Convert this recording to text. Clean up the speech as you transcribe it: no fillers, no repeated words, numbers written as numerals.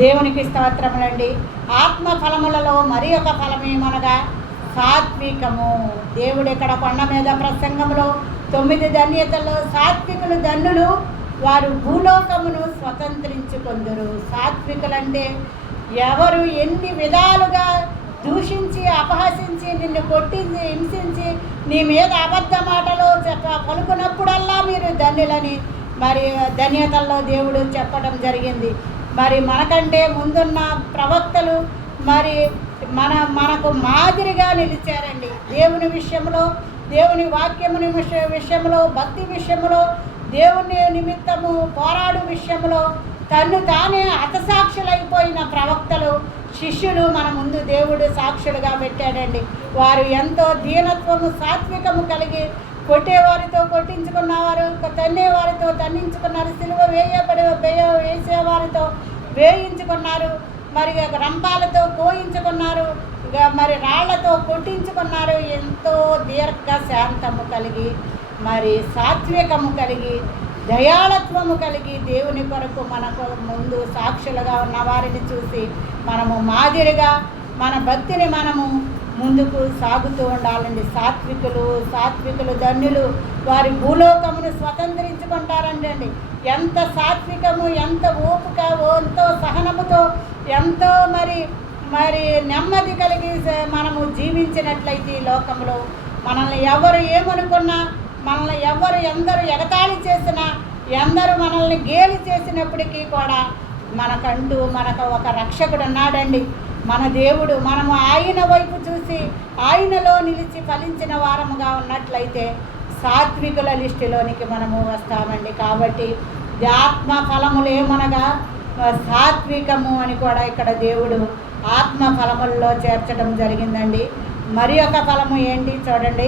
దేవునికి స్తోత్రములండి. ఆత్మ ఫలములలో మరి ఒక ఫలమేమనగా సాత్వికము. దేవుడు ఇక్కడ కొండ మీద ప్రసంగంలో 9 ధన్యతల్లో సాత్వికులు ధన్యులు, వారు భూలోకమును స్వతంత్రించుకొందురు. సాత్వికులంటే ఎవరు ఎన్ని విధాలుగా దూషించి అపహసించి నిన్ను కొట్టించి హింసించి నీ మీద అబద్ధ మాటలు పలుకున్నప్పుడల్లా మీరు ధన్యులని మరి ధన్యతల్లో దేవుడు చెప్పడం జరిగింది. మరి మనకంటే ముందున్న ప్రవక్తలు మరి మనకు మాదిరిగా నిలిచారండి. దేవుని విషయంలో, దేవుని వాక్యముని విషయంలో, భక్తి విషయంలో, దేవుని నిమిత్తము పోరాడు విషయంలో తను తానే హతసాక్షులైపోయిన ప్రవక్తలు, శిష్యులు మన ముందు దేవుడు సాక్షులుగా పెట్టాడండి. వారు ఎంతో దీనత్వము, సాత్వికము కలిగి కొట్టేవారితో కొట్టించుకున్నవారు, తన్నేవారితో తన్నించుకున్నారు, సిలువ వేసేవారితో వేయించుకున్నారు, మరి రంపాలతో కోయించుకున్నారు, మరి రాళ్లతో కొట్టించుకున్నారు. ఎంతో దీర్ఘ శాంతము కలిగి, మరి సాత్వికము కలిగి, దయాళత్వము కలిగి దేవుని కొరకు మనకు ముందు సాక్షులుగా ఉన్న వారిని చూసి మనము మాదిరిగా మన భక్తిని మనము ముందుకు సాగుతూ ఉండాలండి. సాత్వికులు ధన్యులు, వారి భూలోకమును స్వతంత్రించుకుంటారంటండి. ఎంత సాత్వికము, ఎంత ఓపిక, ఎంతో సహనముతో, ఎంతో మరి నెమ్మది కలిగి మనము జీవించినట్లయితే ఈ లోకంలో మనల్ని ఎవరు ఏమనుకున్నా, మనల్ని ఎందరు ఎగతాళి చేసినా, ఎందరు మనల్ని గేలి చేసినప్పటికీ కూడా మనకు ఒక రక్షకుడు ఉన్నాడండి, మన దేవుడు. మనము ఆయన వైపు చూసి ఆయనలో నిలిచి ఫలించిన వారముగా ఉన్నట్లయితే సాత్వికుల లిస్టులోనికి మనము వస్తామండి. కాబట్టి ఆత్మ ఫలములు ఏమనగా సాత్వికము అని కూడా ఇక్కడ దేవుడు ఆత్మ ఫలముల్లో చేర్చడం జరిగిందండి. మరి ఒక ఫలము ఏంటి చూడండి.